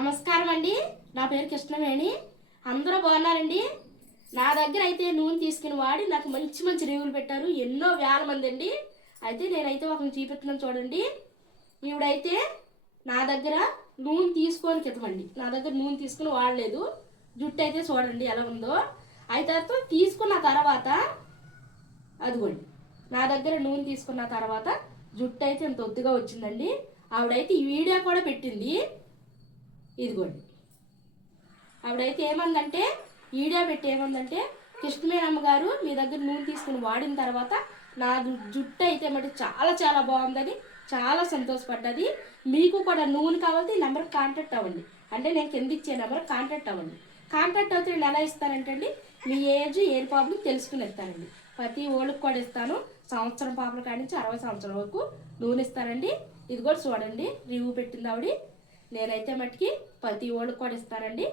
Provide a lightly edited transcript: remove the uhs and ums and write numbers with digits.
నమస్కారం అండి. నా పేరు కృష్ణవేణి. అందరూ బాగున్నారండి. నా దగ్గర అయితే నూనె తీసుకుని వాడి నాకు మంచి మంచి రివ్యూలు పెట్టారు. ఎన్నో వేల మంది అండి. అయితే నేనైతే ఒకరిని చూపిస్తున్నాను చూడండి. ఈవిడైతే నా దగ్గర నూనె తీసుకొని కితమండి. నా దగ్గర నూనె తీసుకుని వాడలేదు. జుట్టు అయితే చూడండి ఎలా ఉందో. అయితే తీసుకున్న తర్వాత అదిగోండి, నా దగ్గర నూనె తీసుకున్న తర్వాత జుట్టు అయితే ఇంత ఒత్తుగా వచ్చిందండి. ఆవిడైతే ఈ వీడియో కూడా పెట్టింది. ఇదిగోండి, ఆవిడైతే ఏమందంటే వీడియో పెట్టి ఏమందంటే, కృష్ణవేణమ్మ గారు మీ దగ్గర నూనె తీసుకుని వాడిన తర్వాత నా జుట్టు అయితే మరి చాలా చాలా బాగుందని చాలా సంతోషపడ్డది. మీకు కూడా నూనె కావాలంటే ఈ నెంబర్కి కాంటాక్ట్ అవ్వండి. అంటే నేను కింద ఇచ్చే నెంబర్కి కాంటాక్ట్ అవ్వండి. కాంటాక్ట్ అవుతే నేను ఎలా ఇస్తానంటే మీ ఏజ్ ఏ ప్రాబ్లం తెలుసుకుని ఇస్తానండి. ప్రతి ఓళ్ళకి కూడా ఇస్తాను. సంవత్సరం పాపల కాడి నుంచి 60 సంవత్సరాల వరకు నూనె ఇస్తానండి. ఇది కూడా చూడండి, రివ్యూ పెట్టింది ఆవిడ. నేనైతే మట్టుకి ప్రతి ఓళ్ళకి కూడా ఇస్తానండి.